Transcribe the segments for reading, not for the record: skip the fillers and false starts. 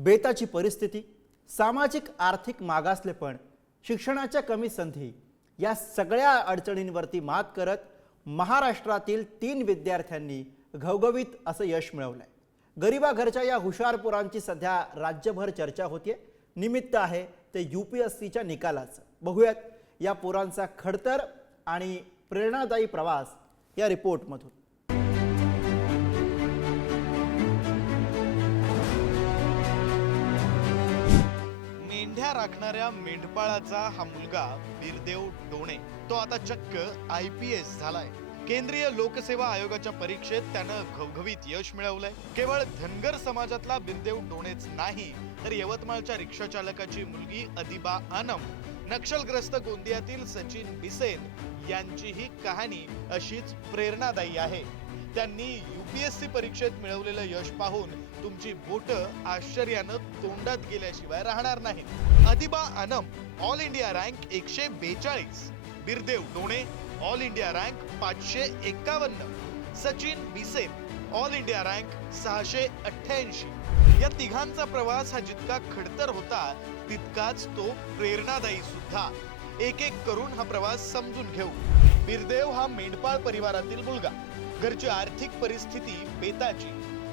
बेताची परिस्थिती, सामाजिक आर्थिक मागासलेपण, शिक्षणाच्या कमी संधी या सगळ्या अडचणींवरती मात करत महाराष्ट्रातील 3 विद्यार्थ्यांनी घवघवीत असं यश मिळवलंय। गरिबा घरच्या या हुशार पोरांची सध्या राज्यभर चर्चा होतीये। निमित्त आहे ते UPSCच्या निकालाचं। बघूयात या पोरांचा खडतर आणि प्रेरणादायी प्रवास या रिपोर्टमधून। मेंढ्या राखणाऱ्या मेंढपाळाचा हा मुलगा बिरदेव डोणे तो आता चक्क IPS झालाय। केंद्रीय लोकसेवा आयोगाच्या परीक्षेत त्यानं घवघवीत यश मिळवलंय। केवळ धनगर समाजातला बिरदेव डोणेच नाही तर यवतमाळच्या रिक्षा चालकाची मुलगी अदिबा अनम, नक्षलग्रस्त गोंदियातील सचिन बिसेन यांचीही कहाणी अशीच प्रेरणादायी आहे। त्यांनी UPSC परीक्षेत मिळवलेलं यश पाहून तुमची बोटं आश्चर्यानं तोंडात गेल्याशिवाय राहणार नाहीत। Adiba Anam all India rank 142, Birdev Done all India rank 551, Sachin Bisen all India rank 688। या तिघांचा प्रवास हा जितका खडतर होता तितकाच तो प्रेरणादायी सुद्धा। एक एक करून हा प्रवास समजून घेऊ। बिरदेव हा मेंढपाळ परिवारातील मुलगा। घरची आर्थिक परिस्थिती बेताची।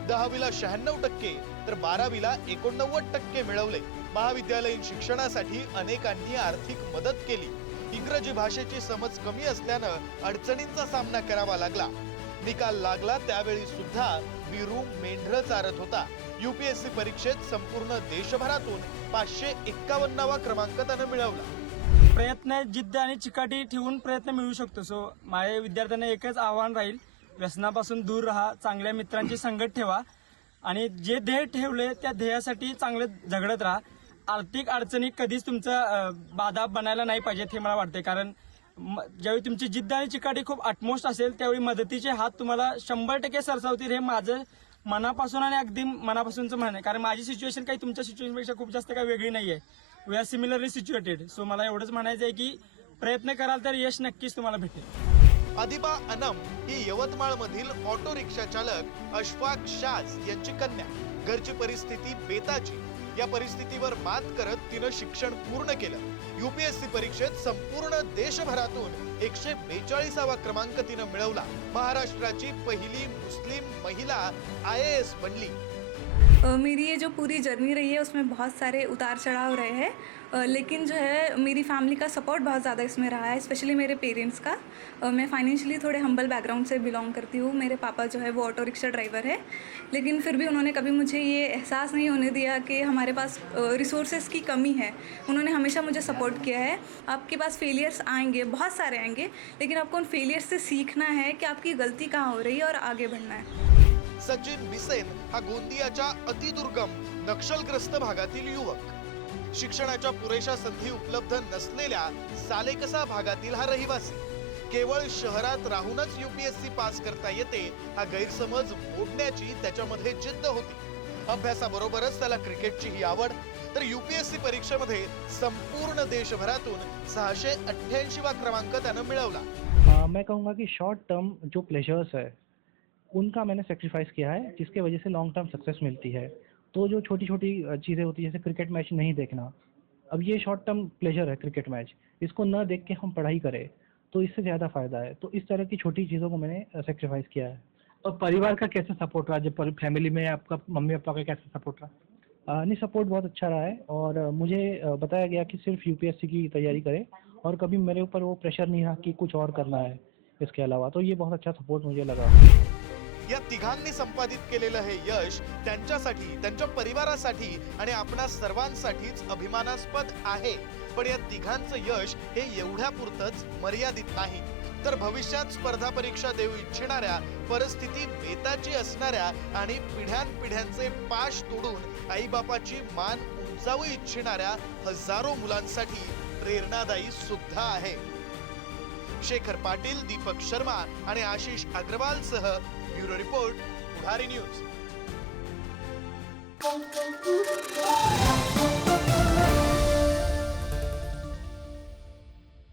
10वीला 96% तर 12वीला 89% मिळवले। महाविद्यालयीन शिक्षणासाठी अनेकांनी आर्थिक मदत केली। इंग्रजी भाषेची समज कमी असल्यानं अडचणींचा सामना करावा लागला। निकाल लागला त्यावेळी सुद्धा बिरू मेंढरं चारत होता। UPSC परीक्षेत संपूर्ण देशभरातून 551वा क्रमांक त्यानं मिळवला। प्रयत्न, जिद्द आणि चिकाटी ठेवून प्रयत्न मिळू शकतो। सो माझ्या विद्यार्थ्यांना एकच आव्हान राहील, व्यसनापासून दूर राहा, चांगल्या मित्रांची संगत ठेवा आणि जे ध्येय ठेवले त्या ध्येयासाठी चांगलं झगडत राहा। आर्थिक अडचणी कधीच तुमचा बाधा बनायला नाही पाहिजेत हे मला वाटते, कारण ज्यावेळी तुमची जिद्द आणि चिकाटी खूप अटमोस्ट असेल त्यावेळी मदतीचे हात तुम्हाला 100% सरसावतील हे माझं मनापासून आणि अगदी मनापासूनचं म्हणणं आहे। कारण माझी सिच्युएशन काही तुमच्या सिच्युएशनपेक्षा खूप जास्त काही वेगळी नाही आहे। We are similarly situated. So मला एवढंच म्हणायचं आहे की प्रयत्न कराल तर यश नक्कीच तुम्हाला भेटेल। अदिबा अनम ही यवतमाळ मधील ऑटो रिक्षा चालक अशफाक शाज यांची कन्या। घरची परिस्थिती बेताची। या परिस्थितीवर मात करत तिनं शिक्षण पूर्ण केलं। UPSC परीक्षेत संपूर्ण देशभरातून 142वा क्रमांक तिनं मिळवला। महाराष्ट्राची पहिली मुस्लिम महिला IAS बनली। मेरी ये जो पूरी जर्नी रही है उसमें बहुत सारे उतार चढ़ाव रहे हैं, लेकिन जो है मेरी फैमिली का सपोर्ट बहुत ज़्यादा इसमें रहा है, स्पेशली मेरे पेरेंट्स का। मैं फाइनेंशियली थोड़े हम्बल बैकग्राउंड से बिलोंग करती हूँ। मेरे पापा जो है वो ऑटो रिक्शा ड्राइवर है, लेकिन फिर भी उन्होंने कभी मुझे ये एहसास नहीं होने दिया कि हमारे पास रिसोर्सेज की कमी है। उन्होंने हमेशा मुझे सपोर्ट किया है। आपके पास फेलियर्स आएंगे, बहुत सारे आएंगे, लेकिन आपको उन फेलियर्स से सीखना है कि आपकी गलती कहाँ हो रही है और आगे बढ़ना है। सचिन बिसेन हा गोंदियाच्या अतिदुर्गम नक्षलग्रस्त भागातील युवक। शिक्षणाच्या पुरेशा संधी उपलब्ध नसलेल्या सालेकसा भागातील हा रहिवासी। केवळ शहरात राहूनच UPSC पास करता येते हा गैरसमज मोडण्याची त्याच्यामध्ये जिद्द होती। अभ्यासाबरोबरच त्याला क्रिकेटची ही आवड। तर UPSC परीक्षेमध्ये संपूर्ण देशभरातून 688वा क्रमांक त्यानं मिळवला। मैं कहूँगा कि शॉर्ट टर्म जो प्लेजर्स है उनका मैंने सेक्रीफाइस किया है, जिसके वजह से लॉन्ग टर्म सक्सेस मिलती है। तो जो छोटी छोटी चीज़ें होती है जैसे क्रिकेट मैच नहीं देखना, अब ये शॉर्ट टर्म प्लेजर है क्रिकेट मैच, इसको न देख के हम पढ़ाई करें तो इससे ज़्यादा फ़ायदा है। तो इस तरह की छोटी चीज़ों को मैंने सेक्रीफाइस किया है। और परिवार का कैसे सपोर्ट रहा, जब फैमिली में आपका मम्मी पापा का कैसे सपोर्ट रहा? नहीं, सपोर्ट बहुत अच्छा रहा है और मुझे बताया गया कि सिर्फ UPSC की तैयारी करें और कभी मेरे ऊपर वो प्रेशर नहीं रहा कि कुछ और करना है इसके अलावा। तो ये बहुत अच्छा सपोर्ट मुझे लगा। या तिघांनी संपादित केलेलं हे यश त्यांच्यासाठी, त्यांच्या परिवारासाठी आणि आपणा सर्वांसाठीच अभिमानास्पद आहे। पण या तिघांचं यश हे एवढ्यापुरतच मर्यादित नाही, तर भविष्यात स्पर्धा परीक्षा देऊ इच्छिणाऱ्या, परिस्थिती बेताची असणाऱ्या आणि पिढ्यानपिढ्यांचे पाश तोडून आईबापाची मान उंचावू इच्छिणाऱ्या हजारो मुलांसाठी प्रेरणादायी सुद्धा आहे। शेखर पाटील, दीपक शर्मा आणि आशिष अग्रवाल सह ब्युरो रिपोर्ट, पुढारी न्यूज।